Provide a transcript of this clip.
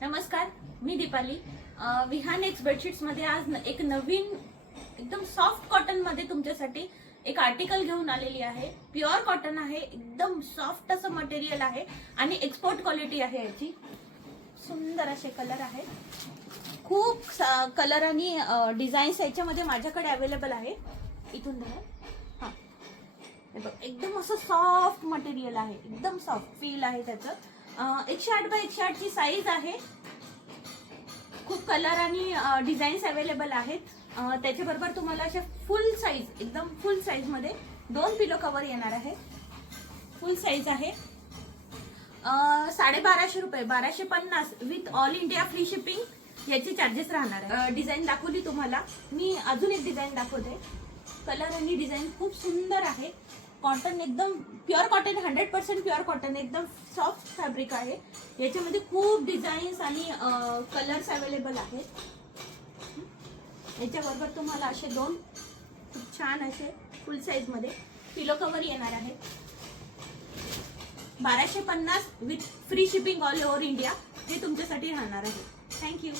नमस्कार, मी Deepali. Vihaan x bedsheets मध्ये आज एक नवीन एकदम सॉफ्ट कॉटन मध्ये तुमच्यासाठी एक आर्टिकल घेऊन आलेली आहे. प्युअर कॉटन आहे, एकदम सॉफ्ट असं मटेरियल आहे आणि एक्सपोर्ट क्वालिटी आहे याची. सुंदर असे कलर आहे, खूप कलर आणि डिझाईन्स याच्यामध्ये माझ्याकडे अवेलेबल आहे. इथून धरा. हा, हे बघ, एकदम असं सॉफ्ट मटेरियल आहे, एकदम सॉफ्ट फील आहे त्याचं. 108 बाय 108 ची साईज आहे. खूप कलर आणि डिझाईन्स अवेलेबल आहेत. त्याच्याबरोबर तुम्हाला अशा फुल साईज, एकदम फुल साईज मध्ये 2 पिलो कव्हर येणार आहे. फुल साईज आहे. 1250 रुपये, 1250 with all India free shipping याचे चार्जेस राहणार आहे. डिझाईन दाखवली तुम्हाला, मी अजून एक डिझाईन दाखवते. कलर आणि डिझाईन खूप सुंदर आहे. कॉटन एकदम प्युअर कॉटन, 100% प्युअर कॉटन, एकदम सॉफ्ट फॅब्रिक आहे. याच्यामध्ये खूप डिझाईन्स आणि कलर्स अवेलेबल आहेत. याच्याबरोबर तुम्हाला असे 2 खूप छान असे फुल साईज मध्ये पिलो कव्हर येणार आहे. 1250 with free shipping all over India हे तुमच्यासाठी राहणार आहे. थँक्यू.